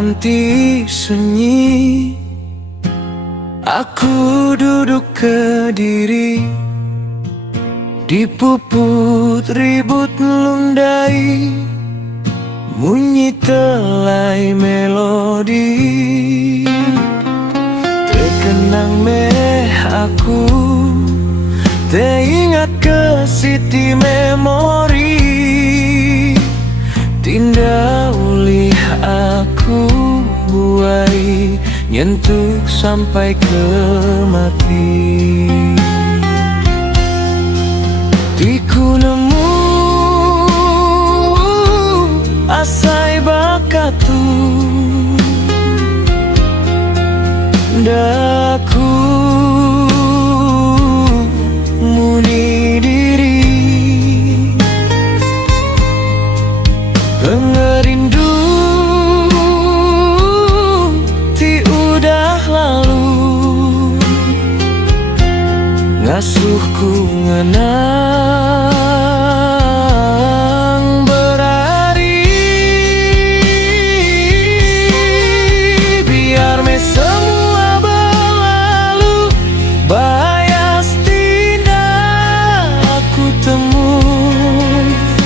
nanti sunyi, aku duduk kediri, dipuput ribut melundai, bunyi telai melodi. Terkenang meh aku, teringat ke siti memori. Tindak ulih aku buai, nyentuh sampai ke mati. Tiku nemu asai bakatu, daku muni diri, pengerindu ti udah lalu, ngasuhku ngenang berari. Biar me semua berlalu, bayas tidak aku temu,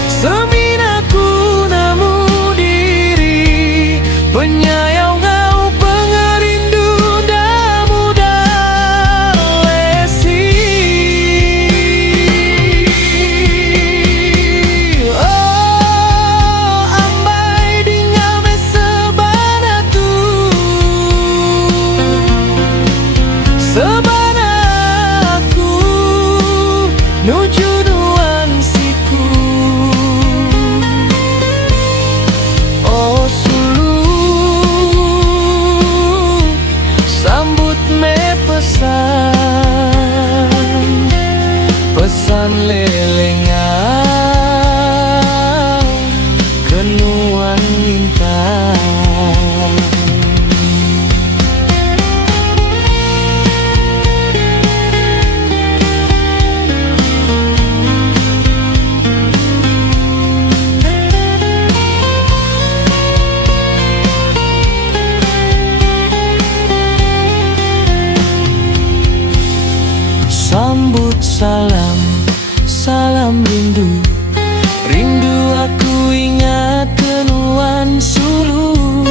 seminaku nemu diri, penyayang ngau pengerindu damu dah lesi. Oh, ambai dengan me sebanatu, sebanaku nuju nuansiku. Oh sulu sambut me pesan, pesan lelengan kenuan intan. Sambut salam, salam rindu, rindu aku ingat kenuan sulu.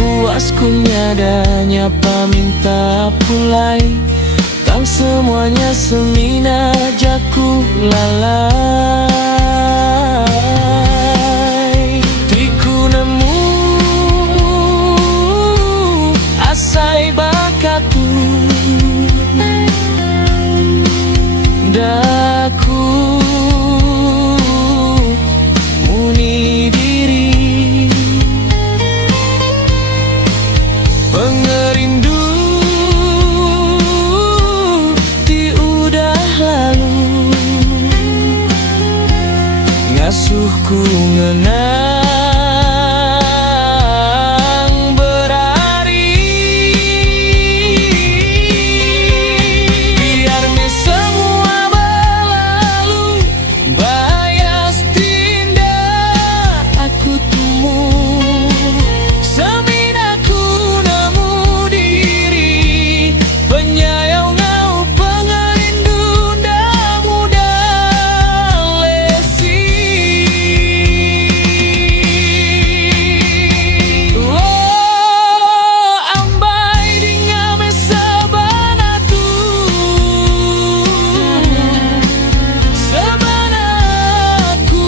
Puasku nyadanya paminta pulai, tang semuanya semina jaku lalai. Tiku nemu asai bakatu, daku muni diri, pengerindu ti udah lalu, ngasuhku ngenang berari. Biar me semua berlalu, bayas tindak aku temu, seminaku nemu diri, penyayang ngau pengerindu damu dah lesi. Oh, ambai dengan me sebanatu, sebanaku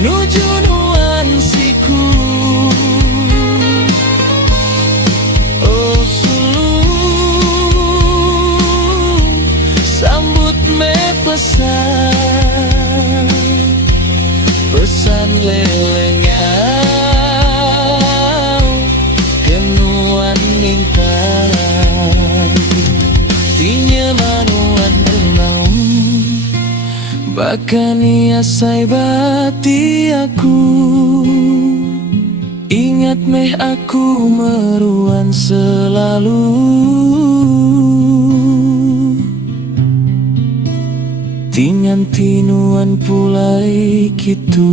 nuju nuansiku. Oh sulu sambut me pesan, pesan lelengan kenuan intan. Tinya manuan renang, bahkan ia sai bati aku, ingat meh aku meruan selalu. Tingan tinuan pulai gitu.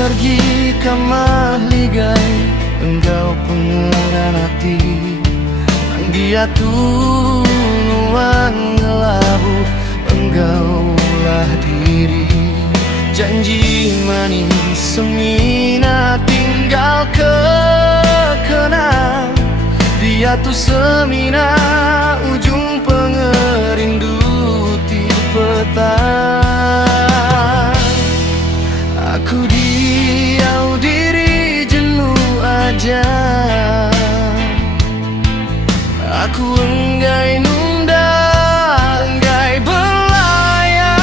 energi kamahligai, engkau pengeran hati. Dia tunuan ngelabu, enggaulah diri. Janji manis semina tinggal kekenang. Dia tu semina ujung pengerindu di petang. Aku diau diri jenuh aja. Aku enggai nunda, enggai belayar.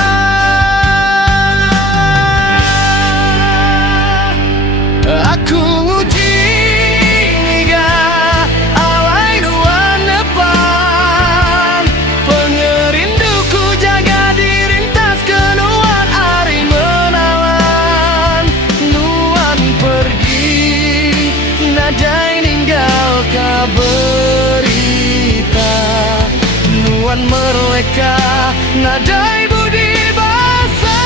Aku nguji niga alai duan depan. Pengerinduku jaga dirintas kenuan hari menawan. Nuan pergi, nadai ninggal kaberita. Nuan merleka, nadai budi basa.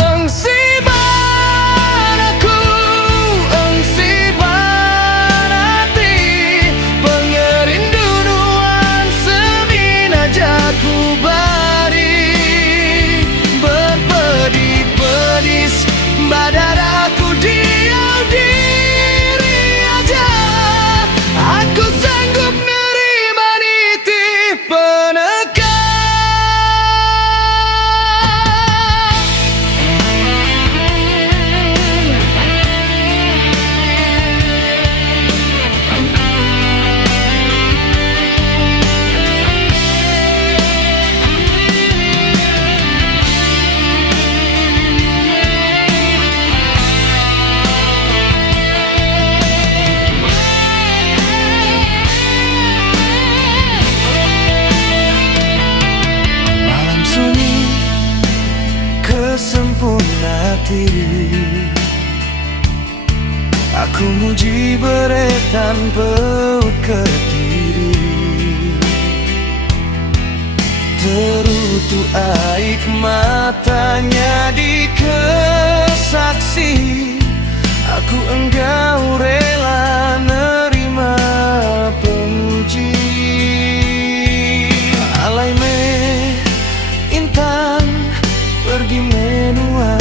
Engsiban aku, engsiban hati. Pengerindu nuan semina jaku bari. Berpedih-pedis badaraku diau diri aja. Aku sanggup nerima nitih penekan. Malam sunyi kesempurna diri. Aku muji beretan peut ke diri. Terutu air matanya di kesaksi. Aku enggau rela nerima pemuji. Alai me intan pergi menua.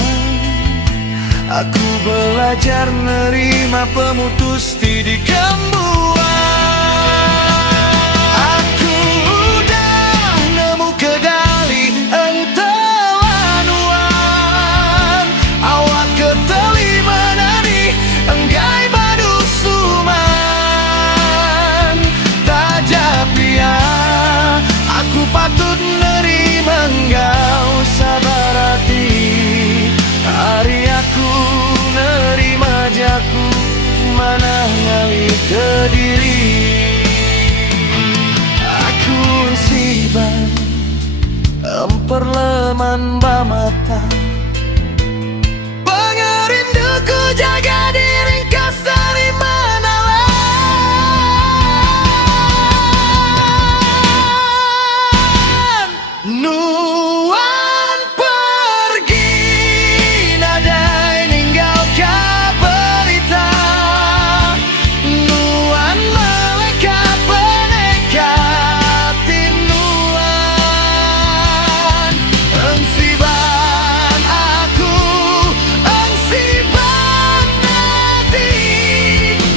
Aku belajar nerima pemutus di kembuan. Aku udah nemu kedali entawanuan. Awak keteli menani enggai badu suman. Tajapia aku patut nerima engkau sabar hati. Hari aku nerima jaku mana ngali ke diri. Aku siban emperleman bamata. Pengerinduku jaga diri kasari menawan. Nuan pergi, nadai ninggal kaberita. Nuan meleka penekati nuan. Engsiban aku, engsiban hati.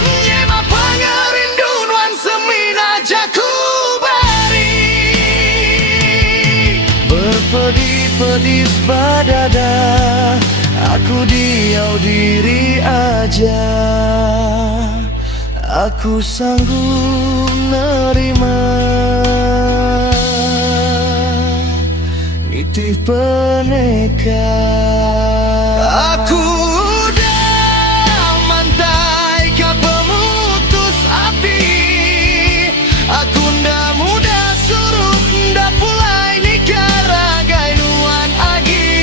Nyema pengerindu nuan semina jaku bari. Berpedih-pedis badada, aku diau diri aja. Aku sanggup nerima nitih peneka. Aku udah mantai ka pemutus hati. Aku nda muda surut, nda pulai nikah ragai nuan agi.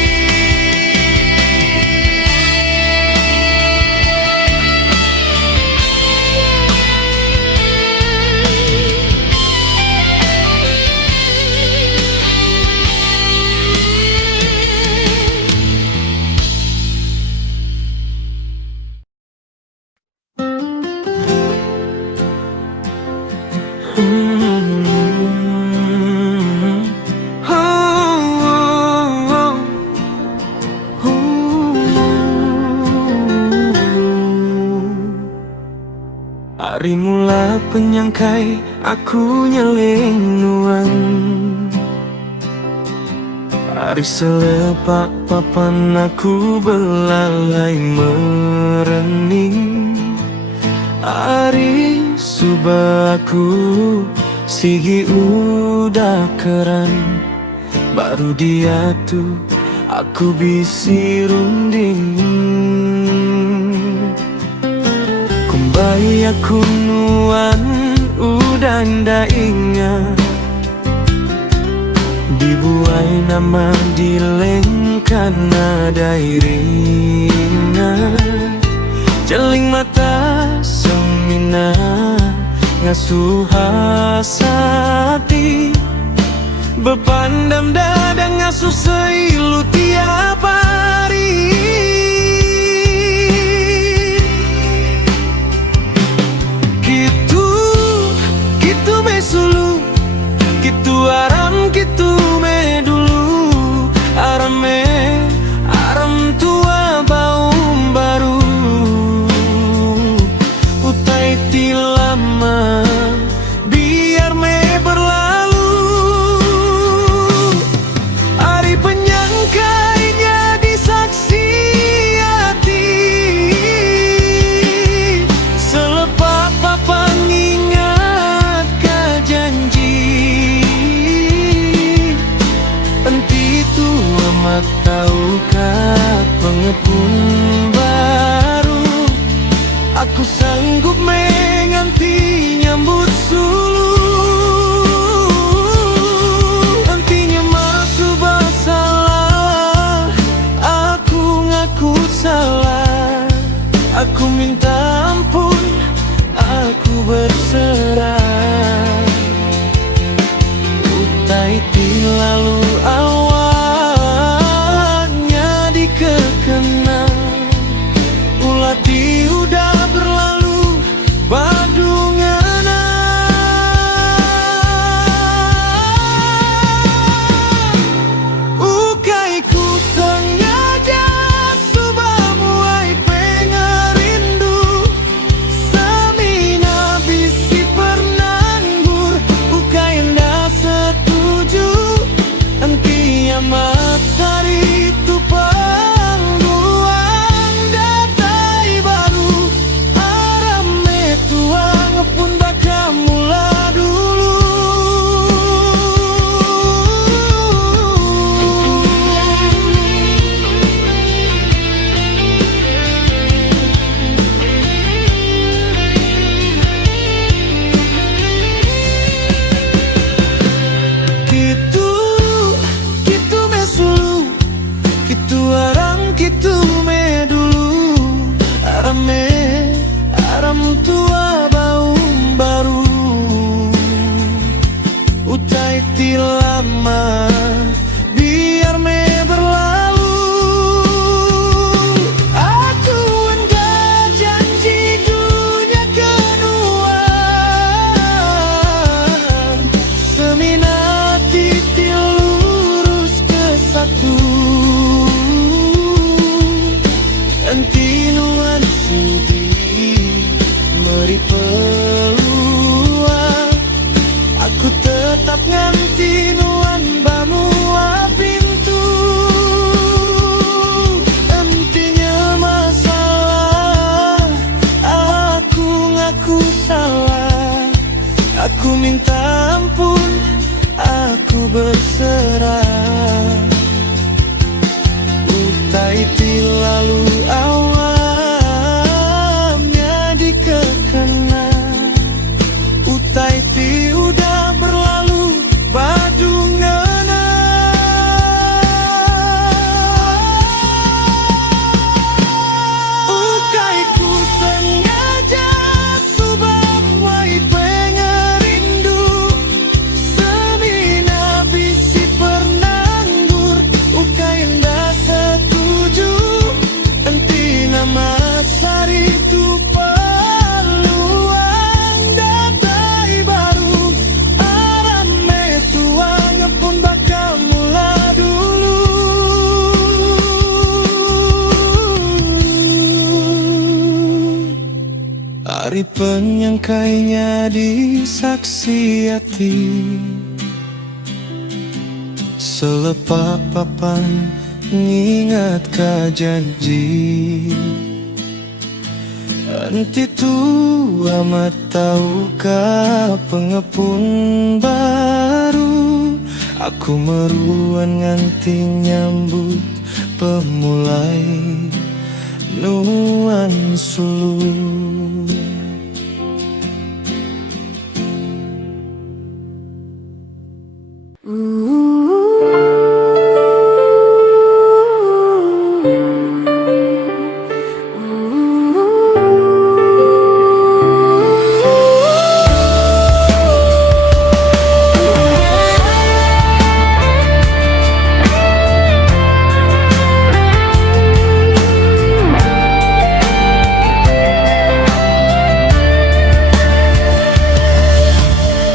Hari mula penyangkai aku nyeling nuan. Hari selepak papan aku belalai merening. Hari subuh aku sigi udah keren. Baru dia tuh aku bisi runding. Kumbai aku nuan udah ndak ingat. Dibuai nama dilengkan nada iringan. Jeling mata semina ngasuh hasati. Berpandang dada ngasuh seilu tiap hari. Gitu besulu, gitu aram, gitu me dulu. Aram tua baum baru. Utai ti lama biar me berlalu. Hari penyangkainya disaksi hati. Selepak papan ingat ka janji. Enti tu amat tahukah pengepun baru. Aku sanggup menganti nyambut sulu. Nantinya masuk bersalah. Aku ngaku salah. Aku minta ampun. Aku berserah. Utai ti lalu awalnya dikekenang. Ulati udah berlalu badungana. Ukaiku sengaja subah muai pengerindu. Semina bisi pernanggur. Ukai nda setuju. Enti amat sari tu pangguang datai baru. Arame tuang pun bakal mula dulu. Gitu mesulu, gitu aram, gitu me dulu. Aram tua baum baru. Utai ti lama biar me berlalu. Aku enda janji dunia kenuan. Semina titik lurus ke satu. Enti nuan sudi meri peluang. Aku tetap nganti nuan bamua pintu. Entinya masalah. Aku ngaku salah. Aku minta ampun. Aku berserah. Utai ti lalu awalnya dikekenang. Utai ti udah berlalu badungana. Ukaiku sengaja subah muai pengerindu. Semina bisi pernanggur. Ukai nda setuju. penyangkainya di saksi hati. Selepak papan ngingat ka janji, anti tua matau ka pengepun baru. Aku meruan nganti nyambut pemulai nuan sulu.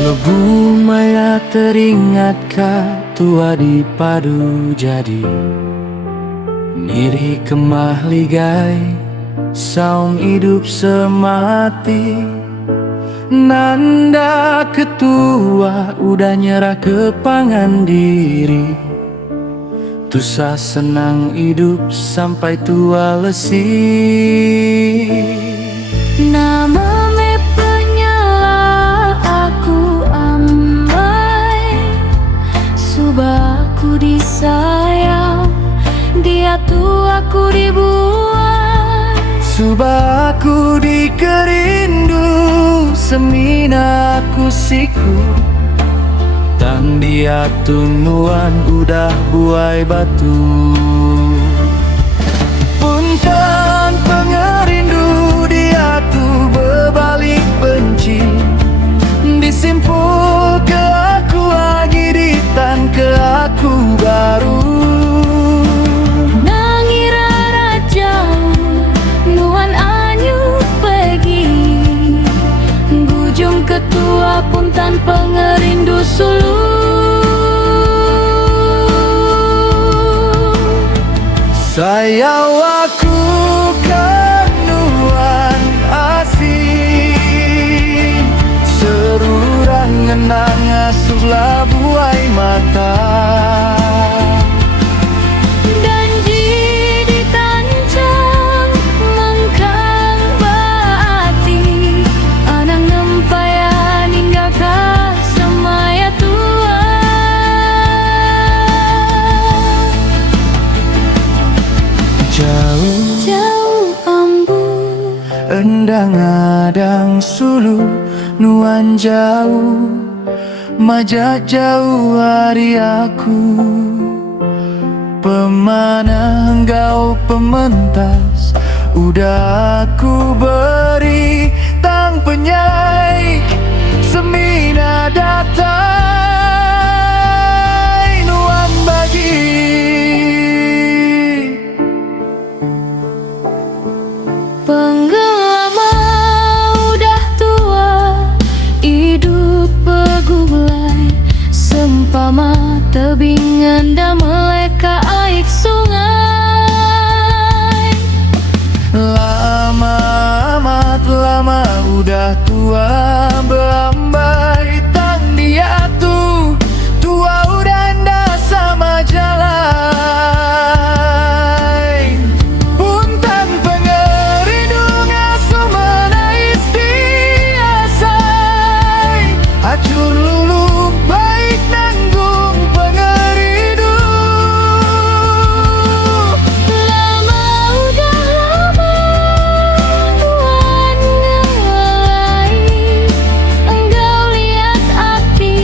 Lebu maya teringatkah tua di padu jadi, niri kemah ligai saum hidup semati. Nanda ketua udah nyerah ke pangan diri, tusah senang hidup sampai tua lesi. Nama aku disayang, dia tuh aku dibuang. Subah aku dikerindu, semina aku siku. Dan dia tunuan udah buai batu. Punten pengerindu, dia tuh berbalik benci. Disimpul ke aku lagi, ditan ke aku baru. Nangira raja nuan anyu pergi, gujung ketua pun tanpa ngerindu sulu. Sayang aku nuan asing, serurang ngenang asuhlah buai mata. Janji ditancang mengkang baati, anang nempayan hingga kah semaya tua. Jauh ambu Endang adang sulu nuan jauh, majak jauh hari aku. Pemana engkau pementas, udah aku beri tang penyai. Semina datai nuan bagi. penggelama udah tua, hidup begulai, sempama tebing anda meleka aik sungai. Lama amat lama udah tua belambai, tang dia tuh tua udah ndak sama jalan. Punten pengerindu ngasuh menais diasai, acur lulu baik nanggung pengerindu. Lama udah lama nuan ngelai, engkau lihat api,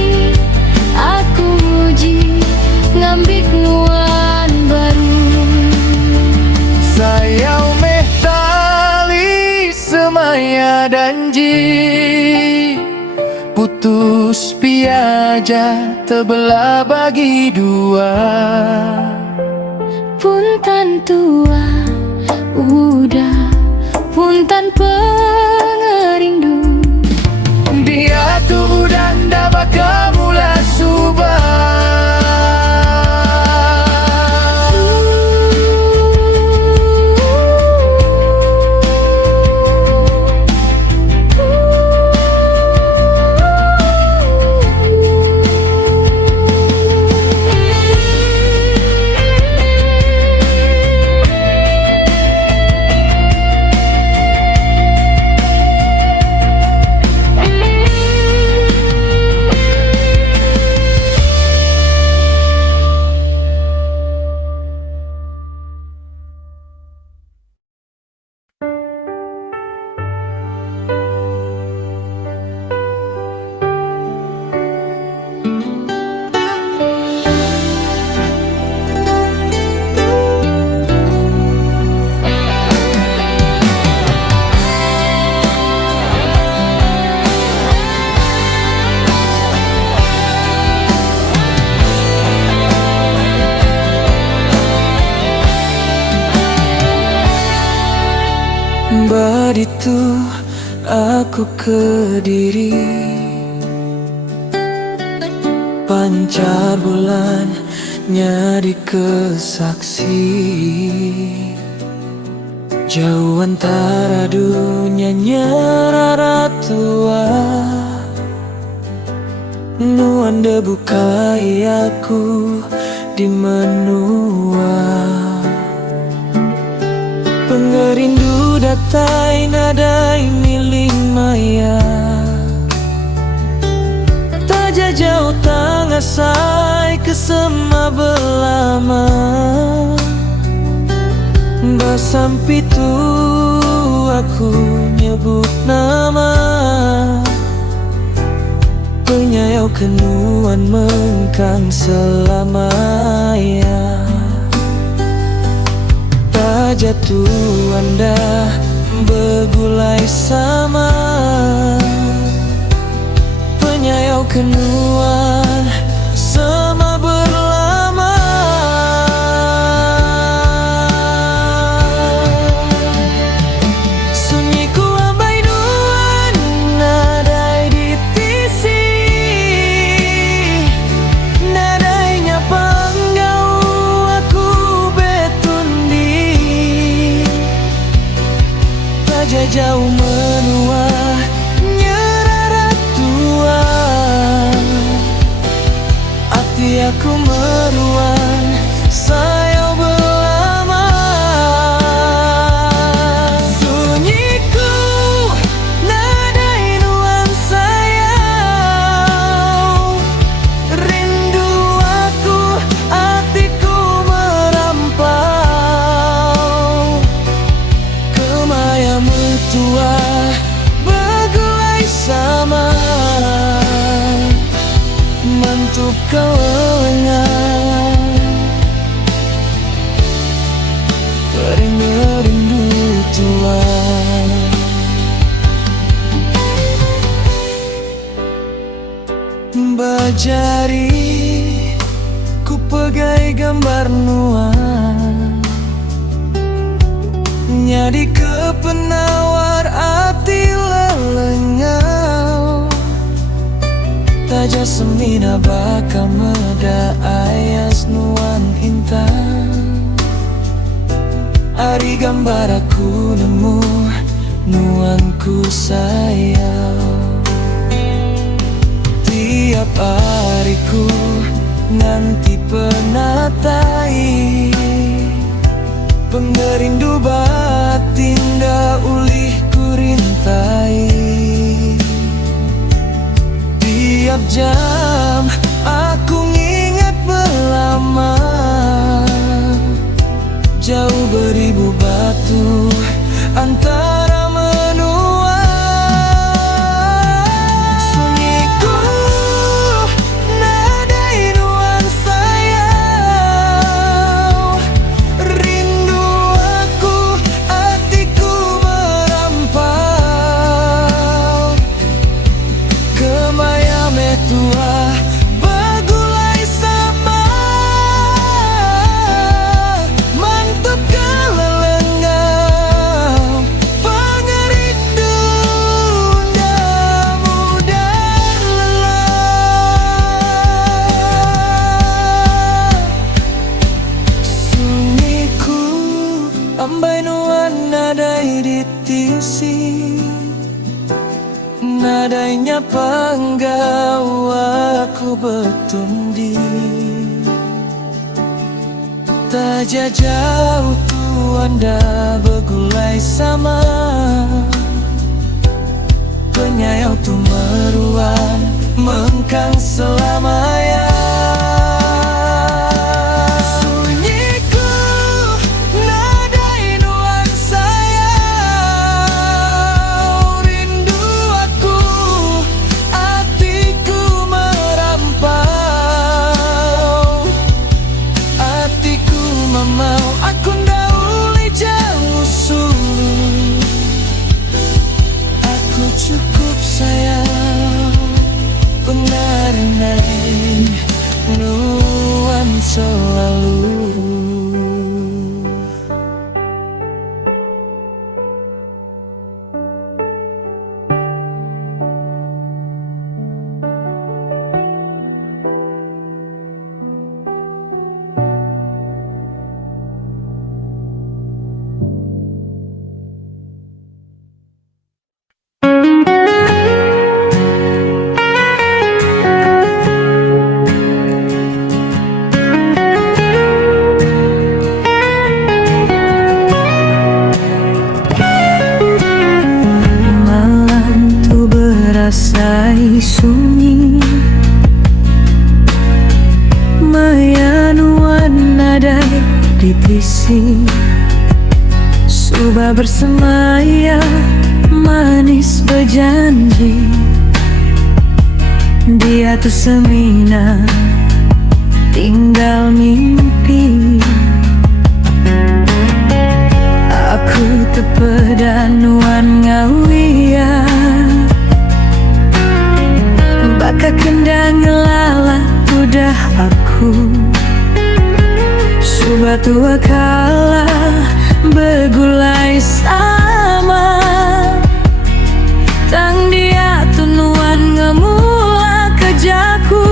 aku uji ngambik nuan baru. Sayau meh tali semaya janji, putus piaja terbelah bagi dua. Punten tua udah, punten pengerindu. Dia tuh udah ndak bakal mula subah. Saat itu aku Kediri, pancar bulan nyadi kesaksi. Jauh antara dunia nyerara tua, nuan debu aku di menua. Pengerindu datai nadai milik maya, taja jauh tangga say kesema belama. Basampitu aku nyebut nama, penyayau kenuan mengkang selamanya. Jatuh anda begulai sama, penyayau kenuan sama berlama. Sunyiku ambai nuan nadai di tisi, nadainya panggau aku betundi. Jauh menua nyerara tua, hati aku meruan sayau belama. Sunyiku nadai nuan sayau, rindu aku hatiku merampau. Kemaya tua begulai sama, mantuk kau lengah, rindu tua. Bajari ku pegai gambar nuan, nyadi kepenawar hati lelengau. Taja semina baka meda ayas nuan intan, hari gambar aku nemu nuanku sayang. Tiap hariku nanti penatai, pengerindu batin da ulih kurintai. Tiap jam aku ngingat belama, jauh beribu batu antara menua. Sunyiku nadai nuan sayau, rindu aku hatiku merampau. Kemaya metua begulai sama, mantap kelelengau. Pengerindu nda mudah lelah. Sunyiku ambai nuan nadai di tisi, nadainya panggau aku betundi. Taja jauh tuan anda begulai sama, penyayau tu meruan mengkang selamanya. Sunyiku nadai nuan sayau, rindu aku hatiku merampau. Hatiku memau aku ndauli jauh sulu, aku cukup sayang benar-benar. Coba bersemaya manis berjanji, dia tuh semina tinggal mimpi. Aku tepedanuan ngawia, baka kendang ngelala udah aku. Coba tua kalah begulai sama, tang dia tunuan ngemula kejaku.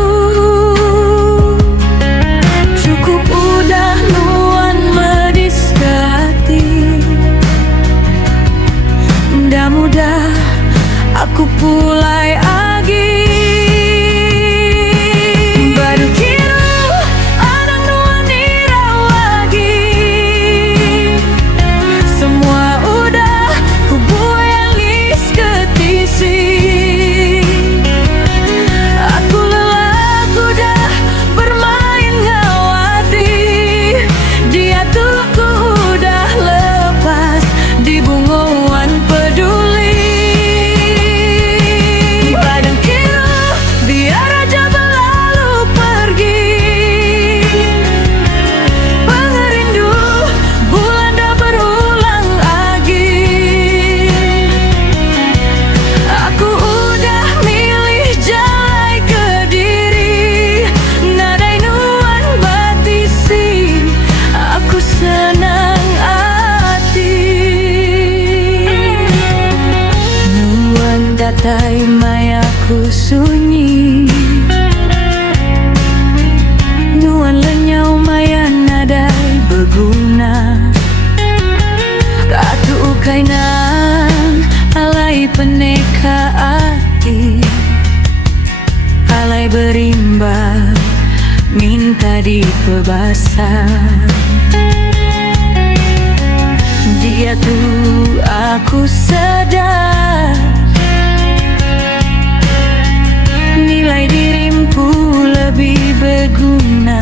Cukup udah nuan medis ke hati, nda mudah aku pulai agi. Tai mayaku sunyi, nuan lenyau maya nadai berguna. Katu kainan alai peneka hati, alai berimba minta dipebasan. Dia tuh aku sadar, nilai dirimu lebih berguna.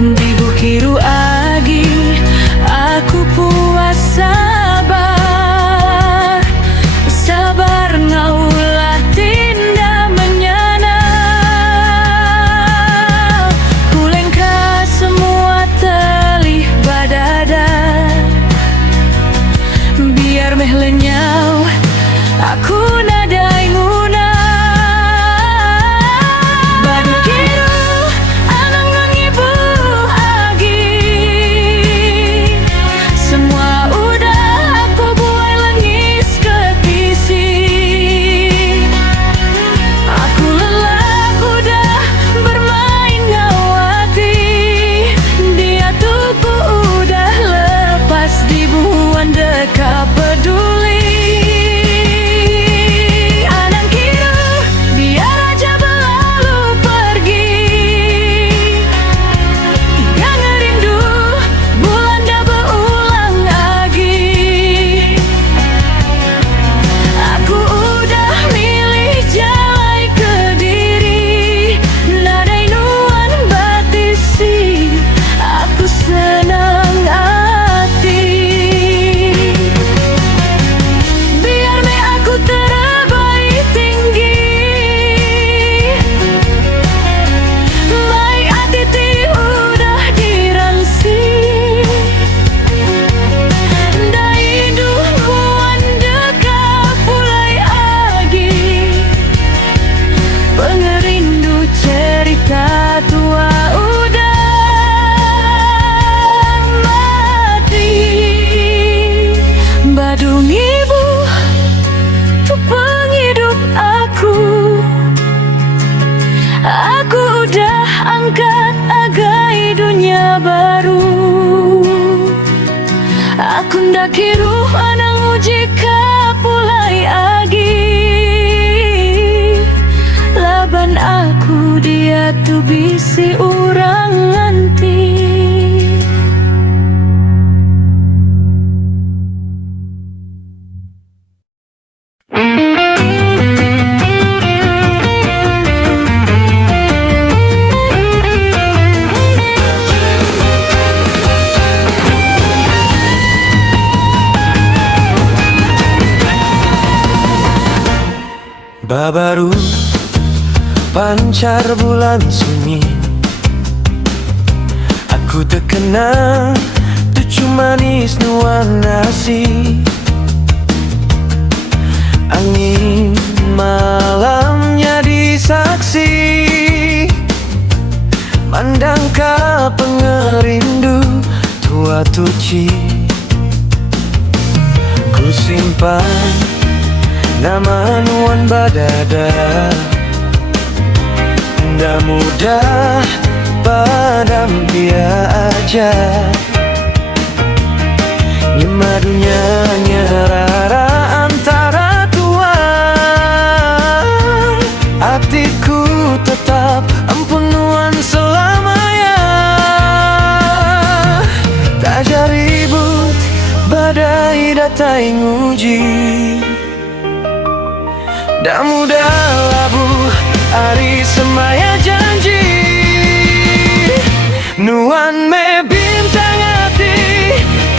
Di bukiru agi aku puas sabar, sabar ngaulah tinda menyana. Kulengka semua telih badada, biar meh lenyau aku nadai nguna. Deka peduli, anang kira biar aja berlalu pergi. Yang rindu bulan dah berulang lagi. Aku udah milih jalai ke diri, nadai nuan batisi, aku senang hati. Badung ibu tuh penghidup aku. Aku udah angkat agai dunia baru. Aku ndak kiruh anang uji kapulai agi. Laban aku dia tuh bisi urang nganti. baru pancar bulan sunyi. Aku terkenang cucu manis nuang nasi. Angin malamnya disaksi, mandang kau pengerindu tua tuci. Ku simpan nama nuan badada, ndak mudah padam dia aja. Nyemadunya nyerara antara tua, hatiku tetap ampun nuan selamanya. Tak ribut badai datai nguji, dak mudah labuh hari semaya janji. Nuan me bintang hati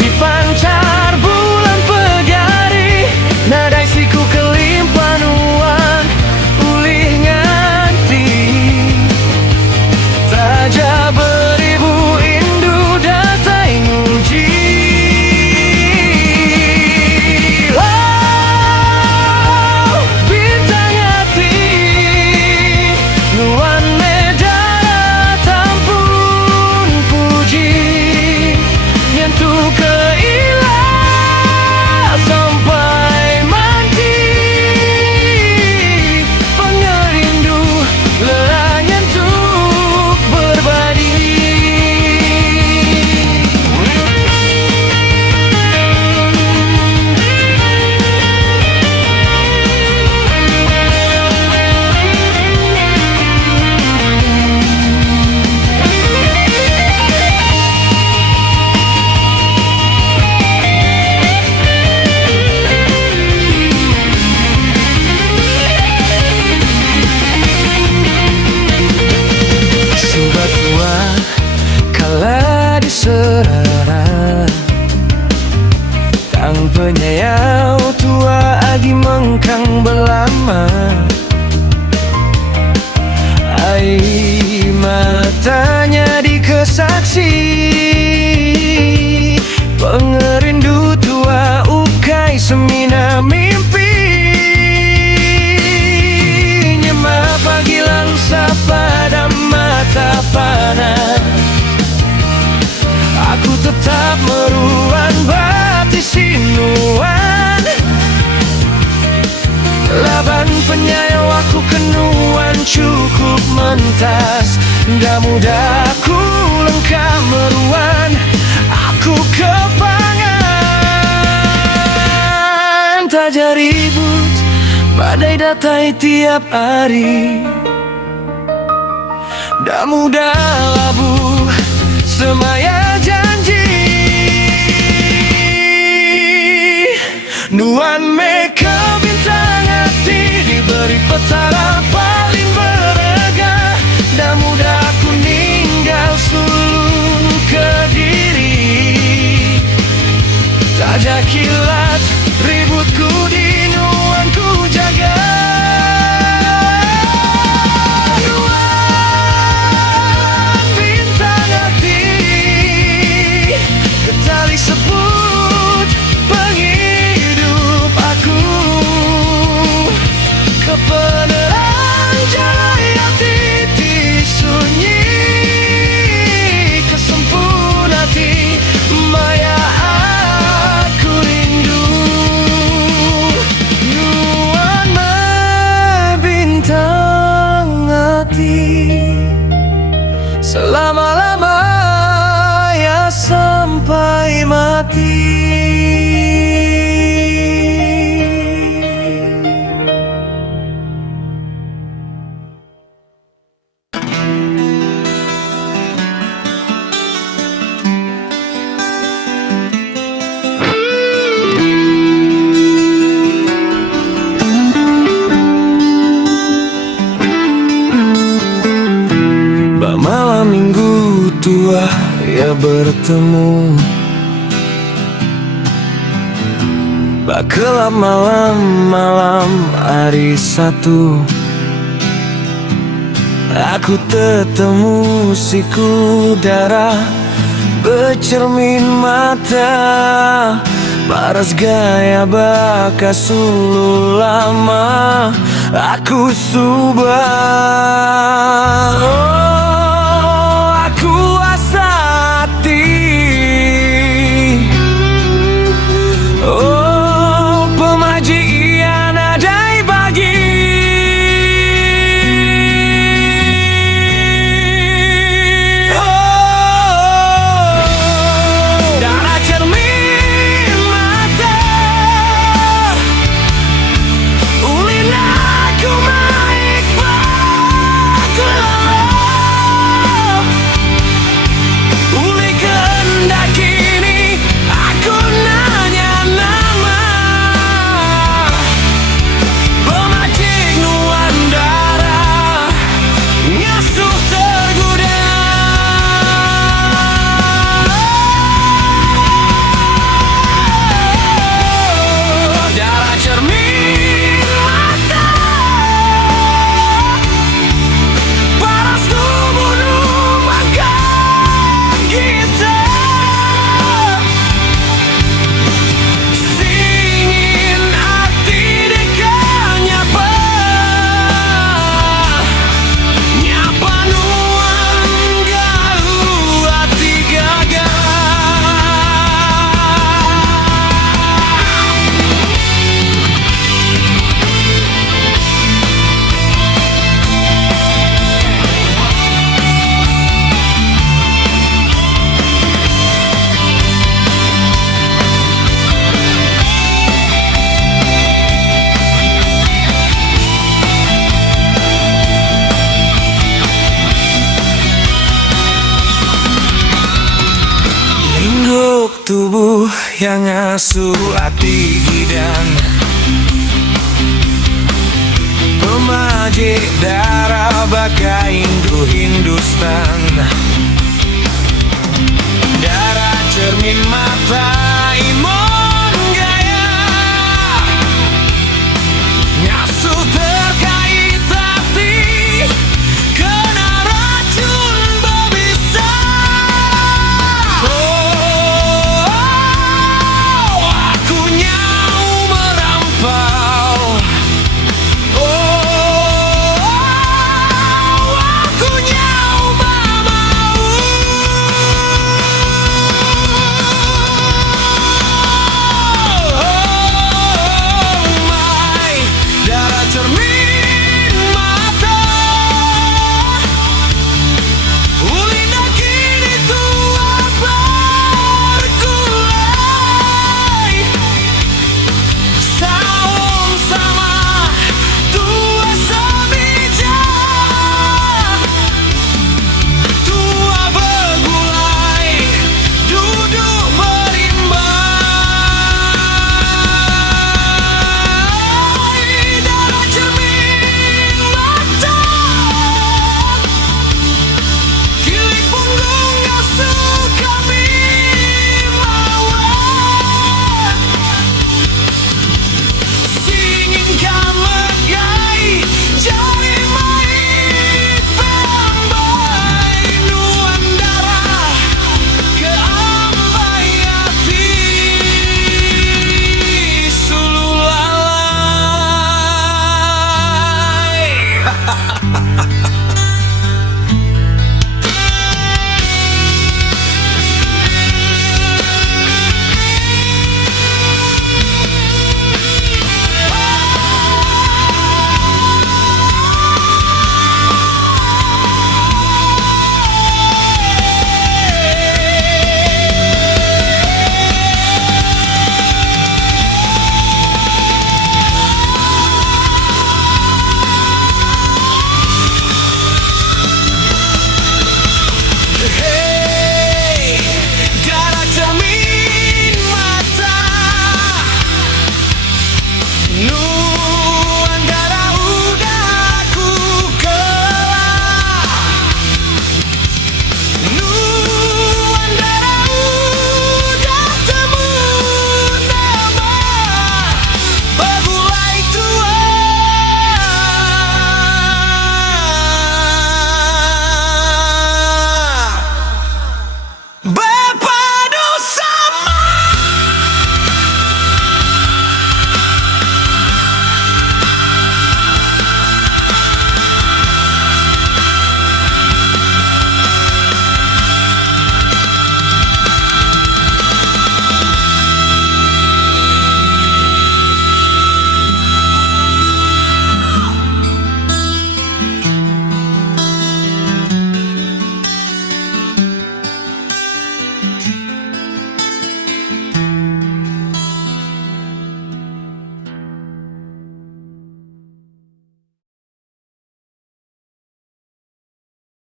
dipancar bulan pegari, nadai siku kelimpah nuan ulih nganti. Taja beribu indu datai nguji. Oh, bintang hati nuan me darat ampun puji, nyentuh keilah sampai mati. Pengerindu lelah nyentuh berbadi. Sobat tua kala diserara, tang penyayau tua adi mengkang belama. Air matanya dikesaksi, pengerindu tua ukai semina mimpi. Nyemah pagi langsa pada mata panah, aku tetap meruan bati sinuan. Laban penyayau aku kenuan cukup mentas, ndak mudah aku lengkap meruan, aku kepangan. Tak ribut badai datai tiap hari, ndak mudah labuh semaya janji. Nuan meka bintang hati diberi petara paling berharga, ndak mudah aku ninggal sulu Kediri. Saja kilat ributku di nuan ku jaga. Nuan bintang hati ketali sebut penghidup aku, kepenerang cahaya titik sunyi, kesempurnaan hati maya aku rindu. Nuan bintang hati selama-lamanya sampai mati. Malam minggu tua ya bertemu, Bagelap malam-malam hari satu, aku tetemu siku darah bercermin mata, paras gaya bakas ulu lama aku subah. Oh, aku asati. Oh, pemaji ian adai bagi. Oh, darah cermin mata, ulin aku maik bagelah. Uli kehendak kini aku nanya nama, pemacik nuan darah ngasuh tergoda. Darah cermin mata, paras tubuh numbangkan kita, singin hati dekat nyapa, nyapa nuan galau hati gagal. Lingguk tubuh yang ngasuh hati gidang, pemajik darah bagai Hindu Hindustan. Darah cermin mata,